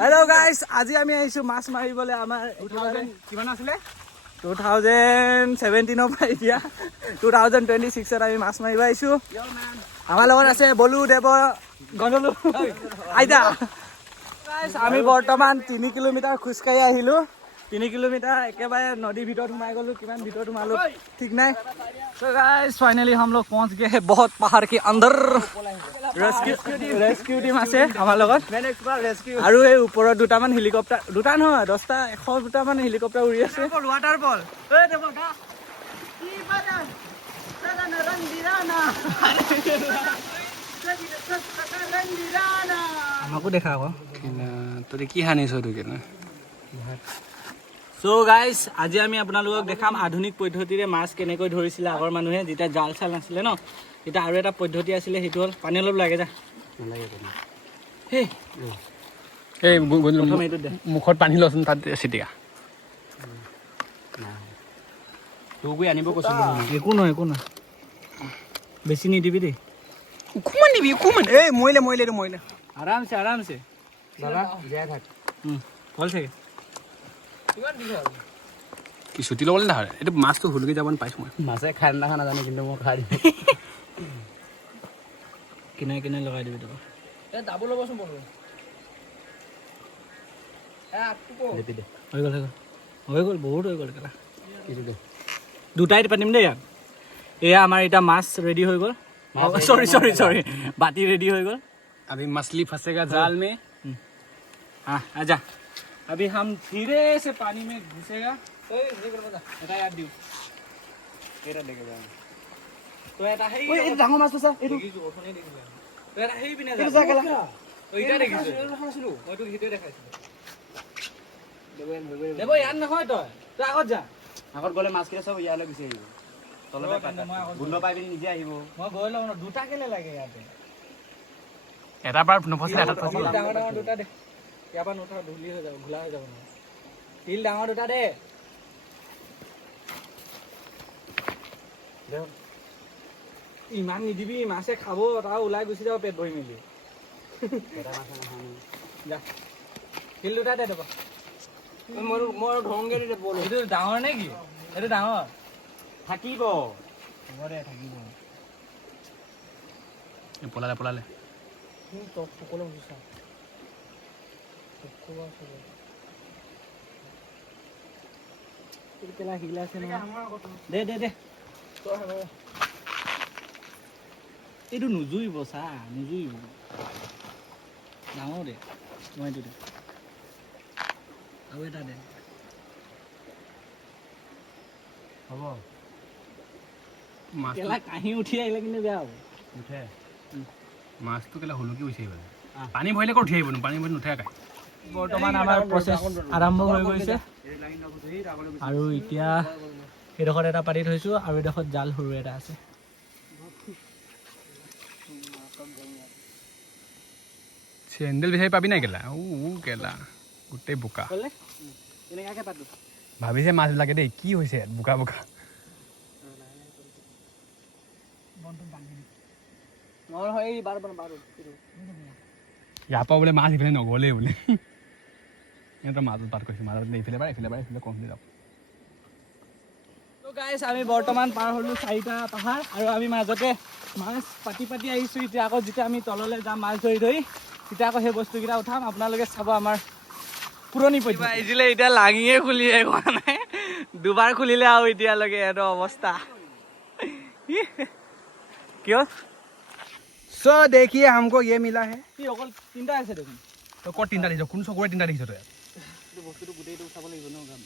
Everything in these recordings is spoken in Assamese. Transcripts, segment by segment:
হেল্ল' গাইজ, আজি আমি আহিছো মাছ মাৰিবলৈ। আমাৰ 2000 আছিলে 2017 পৰা এতিয়া 2026ত আমি মাছ মাৰিব আহিছো। আমাৰ লগত আছে বলু, দেৱ, গণলু, আইতা। আমি বৰ্তমান 3 কিলোমিটাৰ খোজকাঢ়ি আহিলো। 3 किलोमीटर एकेबारे नदी भीतर सोमाई गलो। किमान भीतर सोमालो ठीक नहीं। सो गाइस फाइनली हम लोग पहुंच गए हैं बहुत पहाड़ के अंदर। रेस्क्यू टीम আছে আমাৰ লগত আৰু এই ওপৰত দুটামান হেলিকপ্টাৰ, দুটা নহয় 10টা 100টামান হেলিকপ্টাৰ উৰি আছে। ৱাটাৰ বল এই দেব গা কি বাজা দাদা নৰন দিৰানা আমাকো দেখা আকৌ তোৰে কি হানিছ তোকে না। সো গাইজ, আজি আমি আপোনালোকক দেখাম আধুনিক পদ্ধতিৰে মাছ কেনেকৈ ধৰিছিলে আগৰ মানুহে, যেতিয়া জাল চাল নাছিলে ন। এতিয়া আৰু এটা পদ্ধতি আছিলে, সেইটো হ'ল পানী অলপ লাগে যা এই মুখত পানী লচোন, তাত চিটিকা তোক আনিব কৈছিলো। একো নহয় একো নহয়, বেছি নিদিবি দেই। অকমান দিবি অকমান। এই মৰিলে মৰিলে এইটো মৰিলে। আৰামছে আৰামছে দাদা জীয়াই থাক। হ'ল চাগে। কি ছুটি ল'বলৈ নাহে এইটো মাছটো হুলকি যাব পাইছোঁ মই। মাছে খাই নাখা নাজানো, কিন্তু মই খাই দিম। কিনাৰে কিনাৰে লগাই দিবি তোক। ডাবুল ল'বচোন বলো। হৈ গ'ল হৈ গ'ল বহুত হৈ গ'ল কেলা। কিছু দে দুটাই পাতিম দেই ইয়াত। এয়া আমাৰ এতিয়া মাছ ৰেডি হৈ গ'ল। সৰি বাতি ৰেডি হৈ গ'ল। अभी मछली फंसेगा जाल में। हाँ आजा, अभी हम धीरे से पानी में घुसेगा। এটা ইয়াত দিওঁ, এটা দেখে যাওঁ তো এটা হেই এই ডাঙৰ মাছটো চা, এইটো দেখিছো ওঠনি দেখিছো তো এটা হেই পিনে যা তো এটা দেখিছো দেখাইছিলো মই তোক ভিডিও দেখাইছিলো। দেব ইয়াত নহয়, তই আগত যা। আগত গ'লে মাছকেইটা চব ইয়ালৈ গুচি আহিব। তলতে গোন্ধ পাই পিনি নিজে আহিব। মই গৈ লওঁ ন। দুটা কেলে লাগে ইয়াতে? এটা বাৰ নফচিলে এটা ফচিব। ডাঙৰ ডাঙৰ দুটা দে, ইয়াৰ পৰা নুঠা, ধূলি হৈ যাব, ঘোলা হৈ যাব নহয়। তিল ডাঙৰ দুটা দে। ইমান নিদিবি, মাছে খাব, তাৰ ওলাই গুচি যাব পেট ভৰি মেলি। যা তিল দুটা দে দেব। মই ধংগে দি বলো। এইটো ডাঙৰ নে কি? এইটো ডাঙৰ থাকিব। হ'ব দে, থাকিব। পলালে পলালে। সকলো বুজিছা দে দে দে। এইটো নুজুৰিব, চা নুজুৰিব। ডাঙৰ দে, মই এইটো দে আৰু এটা দে। হ'ব কেলা কাহি উঠি আহিলে কিন্তু বেয়া হ'ব। উঠে মাছটো কেলা হুলকি উঠি আহিব। পানী ভৰিলে ক'ত উঠি আহিব? পানী ভৰি নুঠে কাই। বৰ্তমান আমাৰ প্ৰচেছ আৰম্ভ হৈ গৈছে আৰু এতিয়া এইডোখৰত এটা পাতি থৈছোঁ আৰু এইডোখৰত জাল সৰু এটা আছে। চেণ্ডেল বিচাৰি পাবি নাই কেলা? কেলা গোটেই বোকা। এনেকুৱাকৈ পাতোঁ। ভাবিছে মাছবিলাকে দেই কি হৈছে ইয়াত বোকা বোকা। ইয়াৰ পৰা বোলে মাছ ইফালে নগ'লেই বোলে। সিহঁতৰ মাজত পাত কৰিছে, মাজত ইফালে পাৰে এইফালে কম যাব। তো গাইছ, আমি বৰ্তমান পাৰ হ'লোঁ 4টা পাহাৰ আৰু আমি মাজতে মাছ পাতি পাতি আহিছোঁ। এতিয়া আকৌ যেতিয়া আমি তললৈ যাম মাছ ধৰি ধৰি, তেতিয়া আকৌ সেই বস্তুকেইটা উঠাম। আপোনালোকে চাব আমাৰ পুৰণি পদ্ধতি। আহিছিলে এতিয়া লাঙিয়ে খুলিয়ে হোৱা নাই, দুবাৰ খুলিলে আৰু এতিয়ালৈকে এইটো অৱস্থা। কিয়? सो देखिए हमको ये मिला है। কি অকল 3টা আছে দেখোন। তই ক'ত 3টা দেখিছ? কোন চকুৰে 3টা দেখিছ তই? বস্তুটো গোটেইটো উঠাব লাগিব ন গাম।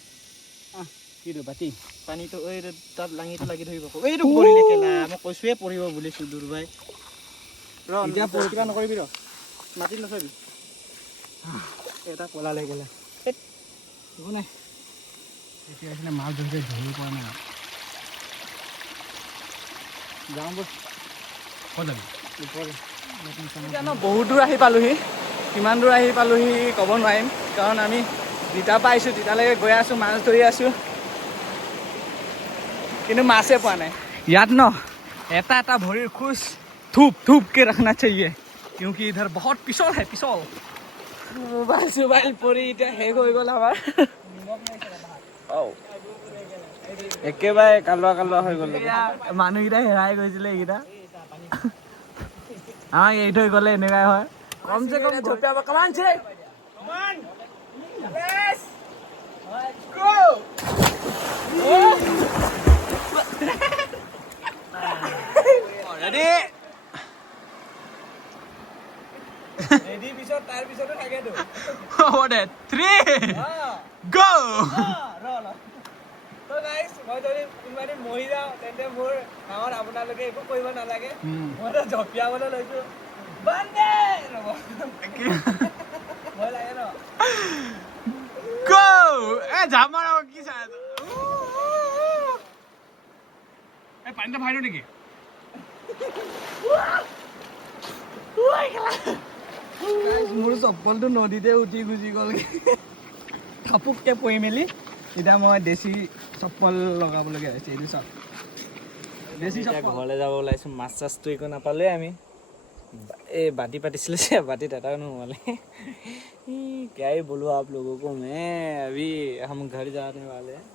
কিটো বাতি পানীটো এই তাত লাঙিটো লাগি ধৰিব। এইটো পৰিলে কেলা, মই কৈছোৱে পৰিব বুলিছোঁ দুৰবাই। এতিয়া কিবা নকৰিবি ৰ, মাটিত নথবি। এটা পলালে গেলা, একো নাই। এতিয়া এইফালে মাছ ধৰিছে, ধৰি পোৱা নাই। যাওঁ ব'ল। ক'ত যাবি? এতিয়া ন বহুত দূৰ আহি পালোহি। কিমান দূৰ আহি পালোহি ক'ব নোৱাৰিম, কাৰণ আমি জিতা পাইছোঁ, তেতিয়ালৈকে গৈ আছোঁ, মাছ ধৰি আছোঁ, কিন্তু মাছে পোৱা নাই। ইয়াত ন এটা এটা ভৰিৰ খোজ থুপ থুপকে ৰখনা चाहिए, क्योंकि इधर बहुत पिछल है, पिछल। মোবাইল চোবাইল পৰি এতিয়া শেষ হৈ গ'ল আমাৰ একেবাৰে কালোৱা কালোৱা হৈ গ'ল মানুহকেইটা হেৰাই গৈছিলে এইকেইটা আমাক এৰি থৈ গ'লে এনেকুৱাই হয় কমচে কম জঁপিয়াব কমান চে পিছত তাৰ পিছতো থাকেতো হ'ব দে 3 গো তো গাইছ মই যদি কোনোবাদিন মৰি যাওঁ তেন্তে মোৰ গাঁৱত আপোনালোকে একো কৰিব নালাগে মই তো জঁপিয়াবলৈ লৈছো বান্দে ৰ'ব ভয় লাগে ন গো এ যাম আৰু কি চাই আছ এই পানীটা ভাই নেকি মোৰ চপ্পলটো নদীতে উঠি গুচি গ'লগে থাপুককে পৰি মেলি এতিয়া মই দেশী চপ্পল লগাবলগীয়া হৈছে এইটো চাওক দেশী চপ্পল ঘৰলৈ যাব ওলাইছোঁ মাছ চাছটো একো নাপালে আমি এই বাতি পাতিছিলে যে বাতিত এটাও নোসোমালে क्या ही बोलूँ आप लोगों को मैं अभी हम घर जाने वाले हैं